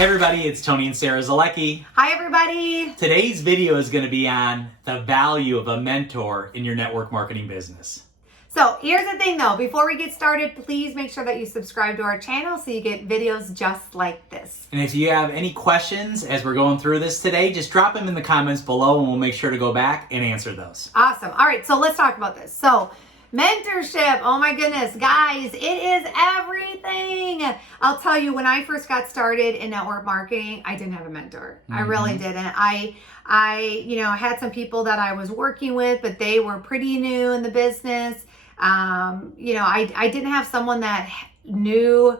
Hey everybody, it's Tony and Sarah Zolecki. Hi everybody. Today's video is going to be on the value of a mentor in your network marketing business. So here's the thing though, before we get started, please make sure that you subscribe to our channel so you get videos just like this. And if you have any questions as we're going through this today, just drop them in the comments below and we'll make sure to go back and answer those. Awesome. All right, so let's talk about this. So mentorship, oh my goodness, guys, it is everything. I'll tell you, when I first got started in network marketing, I didn't have a mentor. I really didn't. I had some people that I was working with, but they were pretty new in the business. I didn't have someone that knew,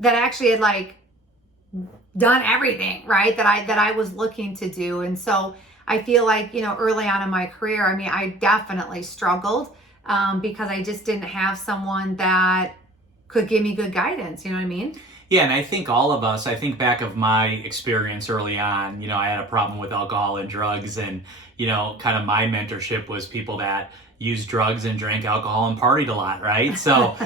that actually had like done everything, right? That I was looking to do. And so I feel like, early on in my career, I mean, I definitely struggled. Because I just didn't have someone that could give me good guidance. You know what I mean? Yeah, and I think all of us, I think back of my experience early on, I had a problem with alcohol and drugs, and, kind of my mentorship was people that used drugs and drank alcohol and partied a lot, right? So,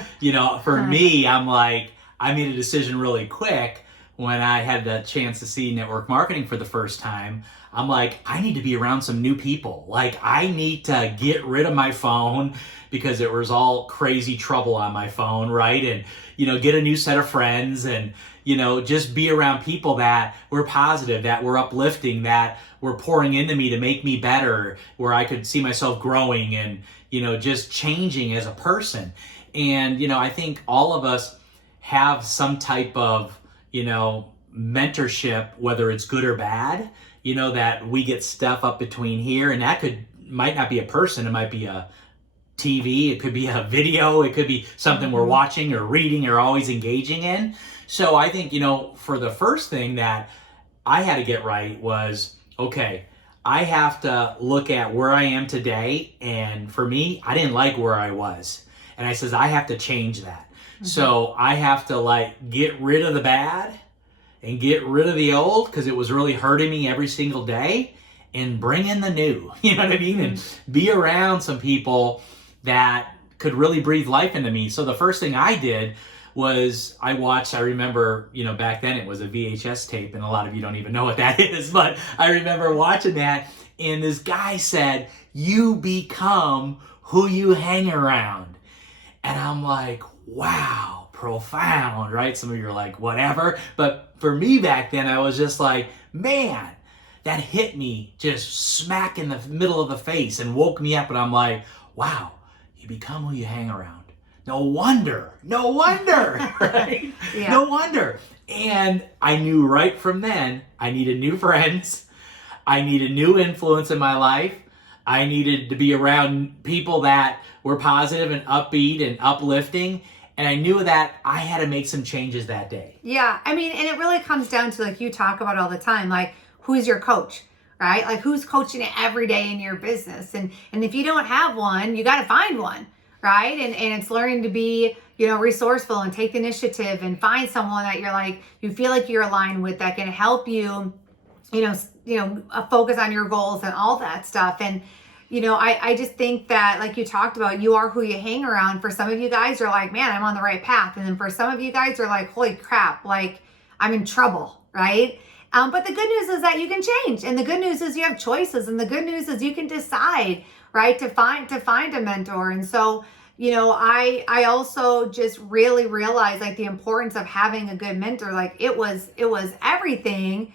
for me, I'm like, I made a decision really quick when I had the chance to see network marketing for the first time. I'm like, I need to be around some new people. Like, I need to get rid of my phone because it was all crazy trouble on my phone, right? And, get a new set of friends and, just be around people that were positive, that were uplifting, that were pouring into me to make me better, where I could see myself growing and, just changing as a person. And, I think all of us have some type of, mentorship, whether it's good or bad, that we get stuff up between here, and that might not be a person, it might be a TV, it could be a video, it could be something we're watching or reading or always engaging in. So I think, for the first thing that I had to get right was, okay, I have to look at where I am today, and for me, I didn't like where I was. And I says, I have to change that. So I have to get rid of the bad and get rid of the old, because it was really hurting me every single day, and bring in the new, you know what I mean? And be around some people that could really breathe life into me. So the first thing I did was I remember, back then it was a VHS tape, and a lot of you don't even know what that is, but I remember watching that, and this guy said, you become who you hang around. And I'm like, wow, profound, right? Some of you are like, whatever. But for me back then, I was just like, man, that hit me just smack in the middle of the face and woke me up. And I'm like, wow, you become who you hang around. No wonder, right? Yeah. No wonder. And I knew right from then, I needed new friends. I needed new influence in my life. I needed to be around people that were positive and upbeat and uplifting. And I knew that I had to make some changes that day. Yeah. I mean, and it really comes down to, like you talk about all the time, like, who's your coach, right? Like, who's coaching it every day in your business? And if you don't have one, you got to find one, right? And it's learning to be, resourceful and take the initiative and find someone that you feel like you're aligned with, that can help you, focus on your goals and all that stuff. And, I just think that, like you talked about, you are who you hang around. For some of you guys are like, man, I'm on the right path. And then for some of you guys are like, holy crap, like I'm in trouble, right? But the good news is that you can change. And the good news is you have choices. And the good news is you can decide, right, to find a mentor. And so, I also just really realized like the importance of having a good mentor. Like it was everything.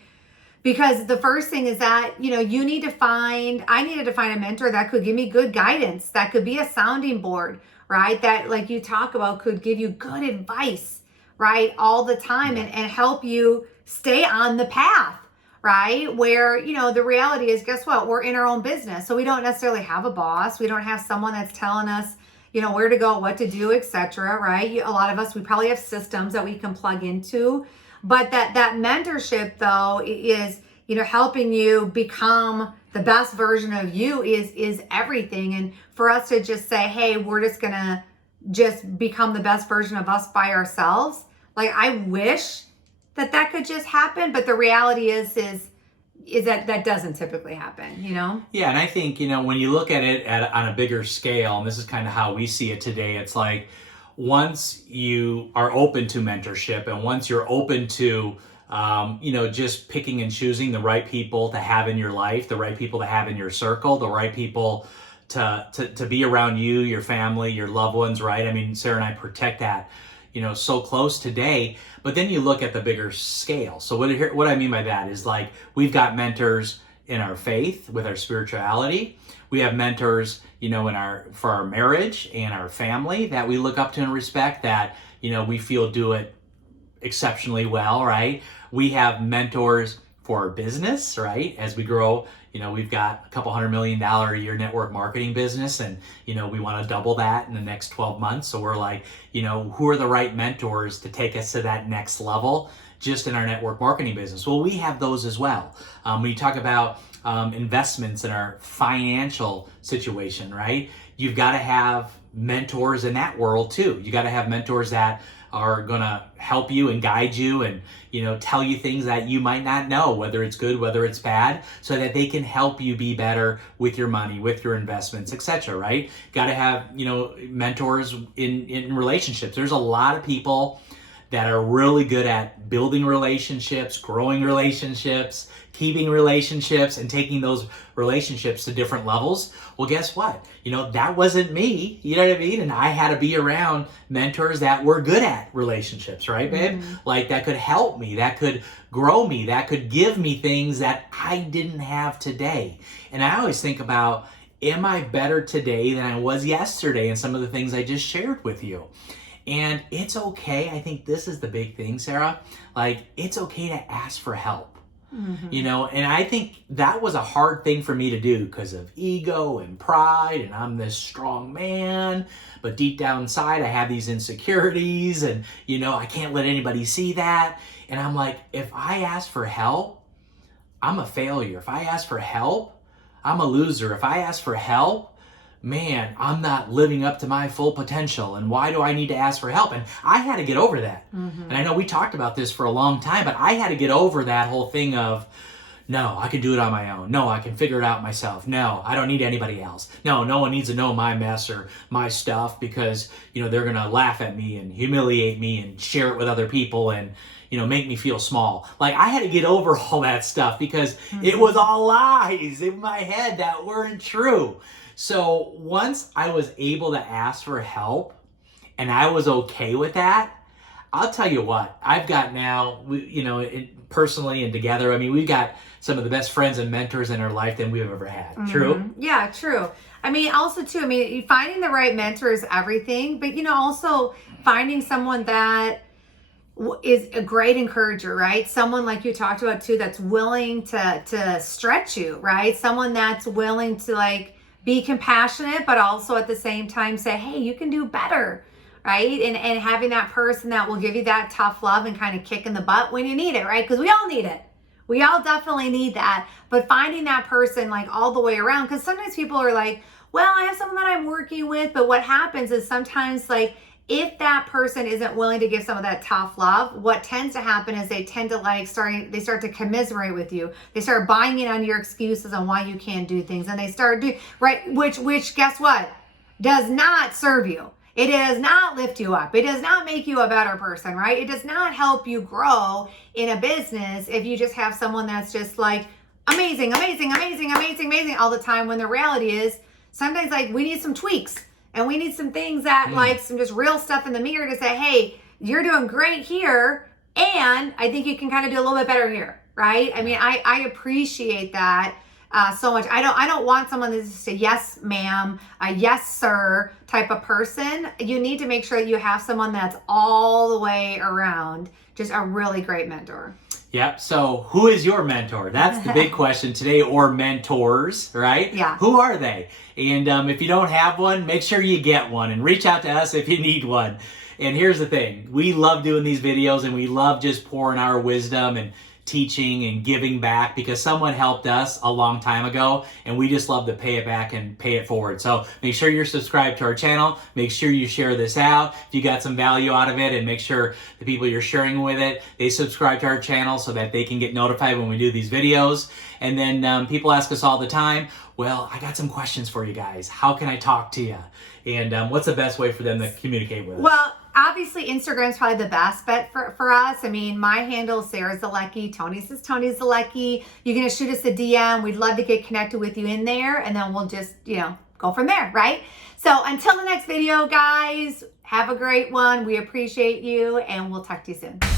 Because the first thing is that, I needed to find a mentor that could give me good guidance, that could be a sounding board, right? That, like you talk about, could give you good advice, right? All the time, and help you stay on the path, right? Where, the reality is, guess what? We're in our own business. So we don't necessarily have a boss. We don't have someone that's telling us, where to go, what to do, etc. Right? A lot of us, we probably have systems that we can plug into. But that mentorship, though, is, helping you become the best version of you is everything. And for us to just say, hey, we're just going to just become the best version of us by ourselves. Like, I wish that could just happen. But the reality is that doesn't typically happen, Yeah, and I think, when you look at it on a bigger scale, and this is kind of how we see it today, it's like, once you are open to mentorship and once you're open to just picking and choosing the right people to have in your life, the right people to have in your circle, the right people to be around you, your family, your loved ones, right? I mean, Sarah and I protect that, so close today. But then you look at the bigger scale. So what I mean by that is, like, we've got mentors in our faith with our spirituality. We have mentors, for our marriage and our family that we look up to and respect, that, we feel do it exceptionally well, right? We have mentors for our business, right? As we grow, we've got a $200 million a year network marketing business, and, we want to double that in the next 12 months. So we're like, who are the right mentors to take us to that next level just in our network marketing business? Well, we have those as well. When you talk about investments in our financial situation, right? You've got to have mentors in that world too. You got to have mentors that are going to help you and guide you and, tell you things that you might not know, whether it's good, whether it's bad, so that they can help you be better with your money, with your investments, etc., right? Got to have, mentors in relationships. There's a lot of people that are really good at building relationships, growing relationships, keeping relationships, and taking those relationships to different levels. Well, guess what? That wasn't me, you know what I mean? And I had to be around mentors that were good at relationships, right, babe? Mm-hmm. Like, that could help me, that could grow me, that could give me things that I didn't have today. And I always think about, am I better today than I was yesterday in some of the things I just shared with you? And it's okay. I think this is the big thing, Sarah. Like, it's okay to ask for help. Mm-hmm. And I think that was a hard thing for me to do because of ego and pride, and I'm this strong man, but deep down inside I have these insecurities, and I can't let anybody see that. And I'm like, if I ask for help, I'm a failure. If I ask for help, I'm a loser. If I ask for help, man, I'm not living up to my full potential, and why do I need to ask for help? And I had to get over that. Mm-hmm. And I know we talked about this for a long time, but I had to get over that whole thing of, no, I can do it on my own. No, I can figure it out myself. No, I don't need anybody else. No, no one needs to know my mess or my stuff, because, they're going to laugh at me and humiliate me and share it with other people and, make me feel small. Like, I had to get over all that stuff because it was all lies in my head that weren't true. So once I was able to ask for help and I was okay with that, I'll tell you what, I've got now, personally and together, I mean, we've got some of the best friends and mentors in our life than we've ever had. Mm-hmm. True? Yeah, true. I mean, also too, finding the right mentor is everything, but also finding someone that is a great encourager, right? Someone like you talked about too, that's willing to stretch you, right? Someone that's willing to be compassionate, but also at the same time say, hey, you can do better, right? And having that person that will give you that tough love and kind of kick in the butt when you need it, right? Because we all need it. We all definitely need that. But finding that person all the way around, because sometimes people are like, well, I have someone that I'm working with, but what happens is sometimes if that person isn't willing to give some of that tough love, what tends to happen is they tend to start to commiserate with you. They start buying in on your excuses on why you can't do things, and they start doing which guess what? Does not serve you. It does not lift you up. It does not make you a better person, right? It does not help you grow in a business if you just have someone that's just amazing, amazing, amazing, amazing, amazing all the time, when the reality is sometimes we need some tweaks. And we need some things that some just real stuff in the mirror to say, hey, you're doing great here, and I think you can kind of do a little bit better here, right? I mean, I appreciate that so much. I don't want someone that's just a yes, ma'am, a yes, sir type of person. You need to make sure that you have someone that's all the way around just a really great mentor. Yep. So who is your mentor? That's the big question today, or mentors, right? Yeah. Who are they? And if you don't have one, make sure you get one and reach out to us if you need one. And here's the thing. We love doing these videos, and we love just pouring our wisdom and teaching and giving back, because someone helped us a long time ago, and we just love to pay it back and pay it forward. So make sure you're subscribed to our channel. Make sure you share this out if you got some value out of it, and make sure the people you're sharing with it, they subscribe to our channel so that they can get notified when we do these videos. And then people ask us all the time, well, I got some questions for you guys. How can I talk to you? And what's the best way for them to communicate with us? Well, obviously Instagram's probably the best bet for us. I mean, my handle is Sarah Zolecki. Tony's is Tony Zolecki. You're going to shoot us a DM. We'd love to get connected with you in there, and then we'll just, go from there, right? So until the next video, guys, have a great one. We appreciate you, and we'll talk to you soon.